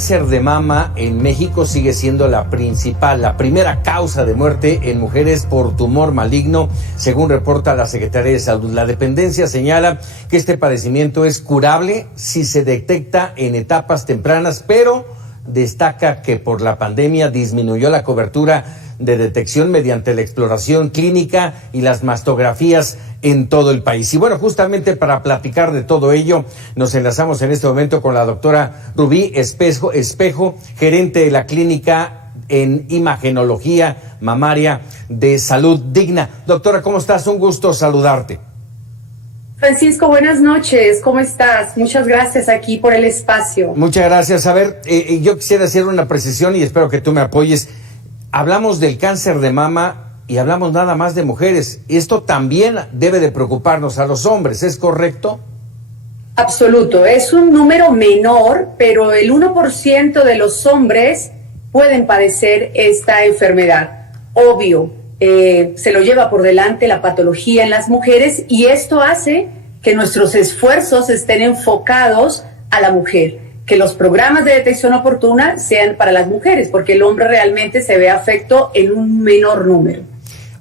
Cáncer de mama en México sigue siendo la primera causa de muerte en mujeres por tumor maligno, según reporta la Secretaría de Salud. La dependencia señala que este padecimiento es curable si se detecta en etapas tempranas, pero destaca que por la pandemia disminuyó la cobertura de detección mediante la exploración clínica y las mastografías en todo el país. Y bueno, justamente para platicar de todo ello, nos enlazamos en este momento con la doctora Rubí Espejo, gerente de la clínica en imagenología mamaria de Salud Digna. Doctora, ¿cómo estás? Un gusto saludarte. Francisco, buenas noches, ¿cómo estás? Muchas gracias aquí por el espacio. Muchas gracias. A ver, yo quisiera hacer una precisión y espero que tú me apoyes. Hablamos del cáncer de mama y hablamos nada más de mujeres. Esto también debe de preocuparnos a los hombres, ¿es correcto? Absoluto, es un número menor, pero el 1% de los hombres pueden padecer esta enfermedad. Obvio, se lo lleva por delante la patología en las mujeres y esto hace que nuestros esfuerzos estén enfocados a la mujer, que los programas de detección oportuna sean para las mujeres, porque el hombre realmente se ve afecto en un menor número.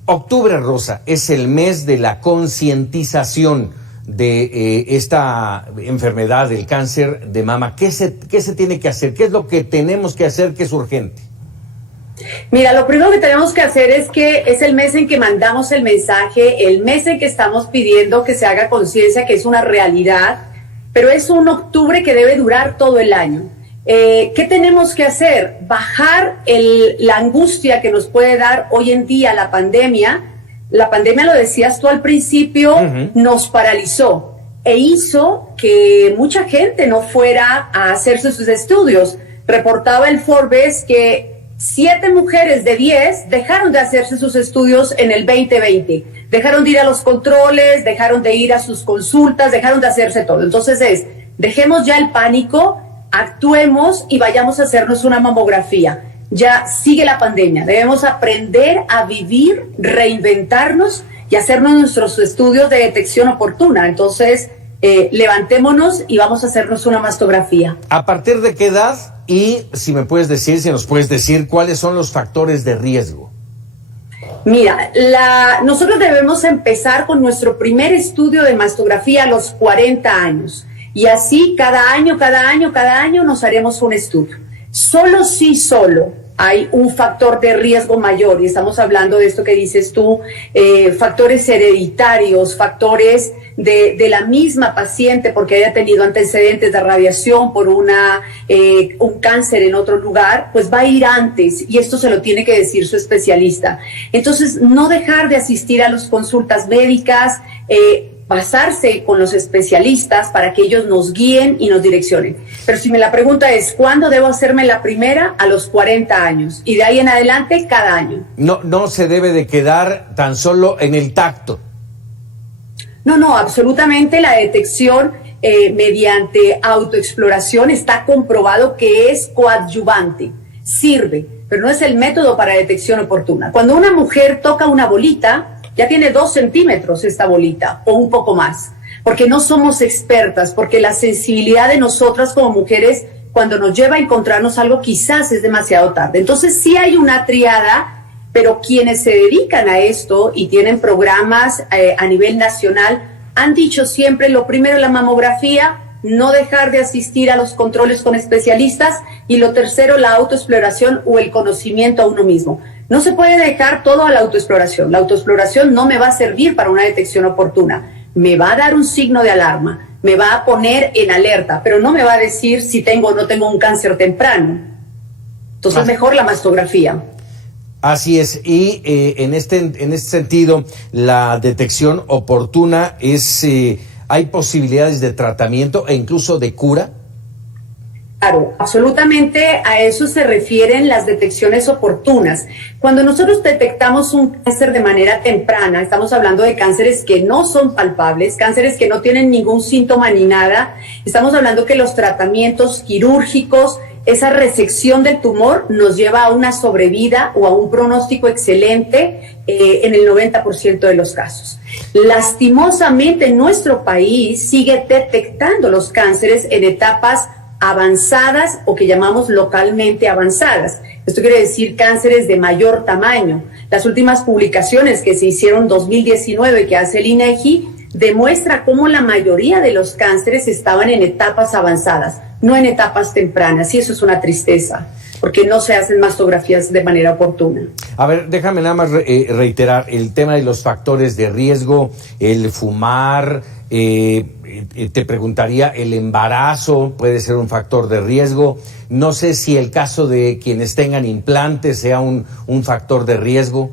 Octubre, Rosa, es el mes de la concientización de esta enfermedad, del cáncer de mama. ¿Qué se tiene que hacer? ¿Qué es lo que tenemos que hacer que es urgente? Mira, lo primero que tenemos que hacer es que es el mes en que mandamos el mensaje, el mes en que estamos pidiendo que se haga conciencia que es una realidad, pero es un octubre que debe durar todo el año. ¿Qué tenemos que hacer? Bajar la angustia que nos puede dar hoy en día la pandemia. La pandemia, lo decías tú al principio, nos paralizó e hizo que mucha gente no fuera a hacerse sus estudios. Reportaba el Forbes que 7 mujeres de 10 dejaron de hacerse sus estudios en el 2020. Dejaron de ir a los controles, dejaron de ir a sus consultas, dejaron de hacerse todo. Entonces dejemos ya el pánico, actuemos y vayamos a hacernos una mamografía. Ya sigue la pandemia, debemos aprender a vivir, reinventarnos y hacernos nuestros estudios de detección oportuna. Entonces, levantémonos y vamos a hacernos una mastografía. ¿A partir de qué edad? Y si nos puedes decir cuáles son los factores de riesgo. Mira, nosotros debemos empezar con nuestro primer estudio de mastografía a los 40 años. Y así cada año nos haremos un estudio. Solo hay un factor de riesgo mayor, y estamos hablando de esto que dices tú, factores hereditarios, factores de la misma paciente porque haya tenido antecedentes de radiación por un cáncer en otro lugar, pues va a ir antes, y esto se lo tiene que decir su especialista. Entonces, no dejar de asistir a las consultas médicas, basarse con los especialistas para que ellos nos guíen y nos direccionen. Pero si la pregunta es, ¿cuándo debo hacerme la primera? A los 40 años. Y de ahí en adelante, cada año. No se debe de quedar tan solo en el tacto. No, absolutamente. La detección mediante autoexploración está comprobado que es coadyuvante. Sirve, pero no es el método para detección oportuna. Cuando una mujer toca una bolita, ya tiene 2 centímetros esta bolita, o un poco más, porque no somos expertas, porque la sensibilidad de nosotras como mujeres, cuando nos lleva a encontrarnos algo, quizás es demasiado tarde. Entonces sí hay una triada, pero quienes se dedican a esto y tienen programas a nivel nacional, han dicho siempre, lo primero, la mamografía, no dejar de asistir a los controles con especialistas, y lo tercero, la autoexploración o el conocimiento a uno mismo. No se puede dejar todo a la autoexploración. La autoexploración no me va a servir para una detección oportuna. Me va a dar un signo de alarma, me va a poner en alerta, pero no me va a decir si tengo o no tengo un cáncer temprano. Entonces, mejor la mastografía. Así es, y en este sentido, la detección oportuna es, ¿hay posibilidades de tratamiento e incluso de cura? Claro, absolutamente a eso se refieren las detecciones oportunas. Cuando nosotros detectamos un cáncer de manera temprana, estamos hablando de cánceres que no son palpables, cánceres que no tienen ningún síntoma ni nada, estamos hablando que los tratamientos quirúrgicos, esa resección del tumor nos lleva a una sobrevida o a un pronóstico excelente en el 90% de los casos. Lastimosamente, nuestro país sigue detectando los cánceres en etapas avanzadas o que llamamos localmente avanzadas. Esto quiere decir cánceres de mayor tamaño. Las últimas publicaciones que se hicieron en 2019 que hace el INEGI demuestra cómo la mayoría de los cánceres estaban en etapas avanzadas, no en etapas tempranas, y eso es una tristeza, porque no se hacen mastografías de manera oportuna. A ver, déjame nada más reiterar el tema de los factores de riesgo, el fumar, te preguntaría, el embarazo puede ser un factor de riesgo. No sé si el caso de quienes tengan implantes sea un factor de riesgo.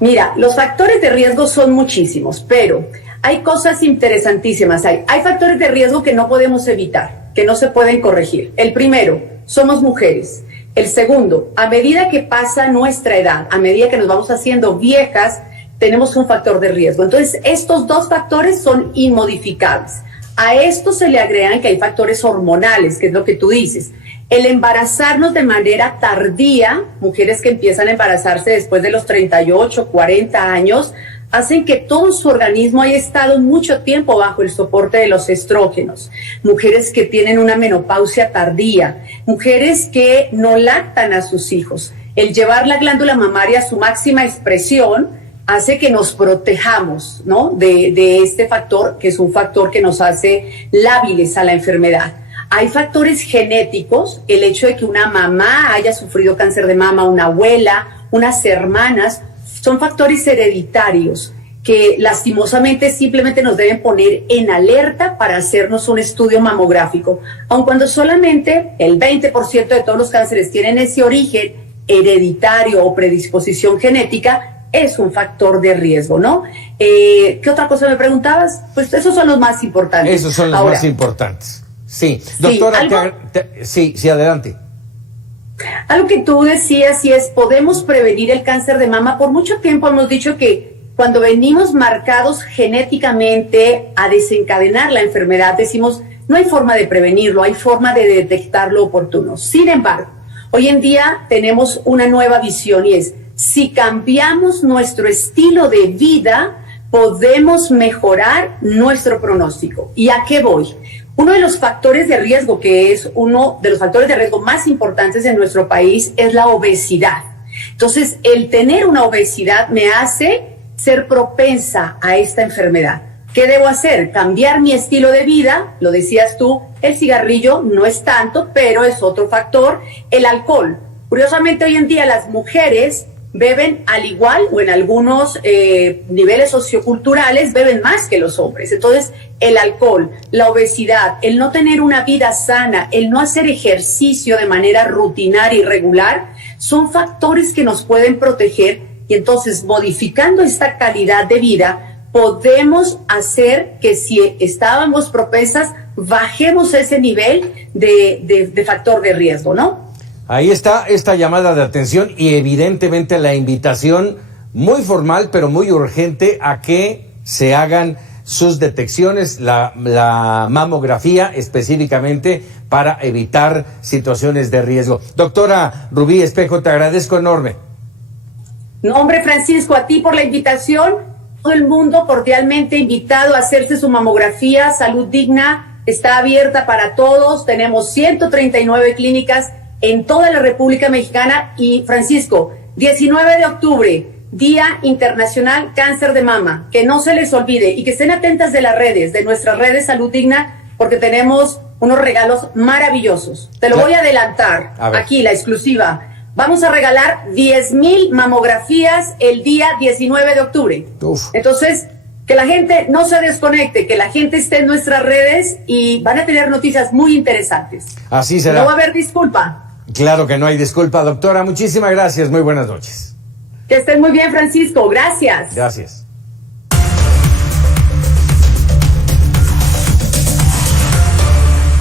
Mira, los factores de riesgo son muchísimos, pero hay cosas interesantísimas. Hay factores de riesgo que no podemos evitar, que no se pueden corregir. El primero, somos mujeres. El segundo, a medida que pasa nuestra edad, a medida que nos vamos haciendo viejas, tenemos un factor de riesgo. Entonces, estos dos factores son inmodificables. A esto se le agregan que hay factores hormonales, que es lo que tú dices. El embarazarnos de manera tardía, mujeres que empiezan a embarazarse después de los 38, 40 años, hacen que todo su organismo haya estado mucho tiempo bajo el soporte de los estrógenos. Mujeres que tienen una menopausia tardía, mujeres que no lactan a sus hijos. El llevar la glándula mamaria a su máxima expresión hace que nos protejamos, ¿no?, de este factor, que es un factor que nos hace lábiles a la enfermedad. Hay factores genéticos, el hecho de que una mamá haya sufrido cáncer de mama, una abuela, unas hermanas, son factores hereditarios que lastimosamente simplemente nos deben poner en alerta para hacernos un estudio mamográfico. Aun cuando solamente el 20% de todos los cánceres tienen ese origen hereditario o predisposición genética, es un factor de riesgo, ¿no? ¿Qué otra cosa me preguntabas? Pues esos son los más importantes. Esos son los más importantes. Sí, doctora, sí, adelante. Algo que tú decías, y es, podemos prevenir el cáncer de mama. Por mucho tiempo hemos dicho que cuando venimos marcados genéticamente a desencadenar la enfermedad, decimos, no hay forma de prevenirlo, hay forma de detectarlo oportuno. Sin embargo, hoy en día tenemos una nueva visión, y es, si cambiamos nuestro estilo de vida, podemos mejorar nuestro pronóstico. ¿Y a qué voy? Uno de los factores de riesgo, que es uno de los factores de riesgo más importantes en nuestro país, es la obesidad. Entonces, el tener una obesidad me hace ser propensa a esta enfermedad. ¿Qué debo hacer? Cambiar mi estilo de vida, lo decías tú, el cigarrillo no es tanto, pero es otro factor. El alcohol. Curiosamente, hoy en día las mujeres beben al igual, o en algunos niveles socioculturales beben más que los hombres. Entonces, el alcohol, la obesidad, el no tener una vida sana, el no hacer ejercicio de manera rutinaria y regular, son factores que nos pueden proteger, y entonces, modificando esta calidad de vida, podemos hacer que, si estábamos propensas, bajemos ese nivel de factor de riesgo, ¿no? Ahí está esta llamada de atención y evidentemente la invitación muy formal pero muy urgente a que se hagan sus detecciones, la mamografía específicamente, para evitar situaciones de riesgo. Doctora Rubí Espejo, te agradezco enorme. No, hombre, Francisco, a ti por la invitación. Todo el mundo cordialmente invitado a hacerse su mamografía. Salud Digna está abierta para todos. Tenemos 139 clínicas en toda la República Mexicana. Y, Francisco, 19 de octubre, Día Internacional Cáncer de Mama. Que no se les olvide, y que estén atentas de las redes, de nuestras redes Salud Digna, porque tenemos unos regalos maravillosos. Te lo voy a adelantar, aquí, la exclusiva. Vamos a regalar 10,000 mamografías el día 19 de octubre. Uf. Entonces, que la gente no se desconecte, que la gente esté en nuestras redes, y van a tener noticias muy interesantes. Así será. No va a haber disculpa. Claro que no hay disculpa, doctora. Muchísimas gracias. Muy buenas noches. Que estén muy bien, Francisco. Gracias. Gracias.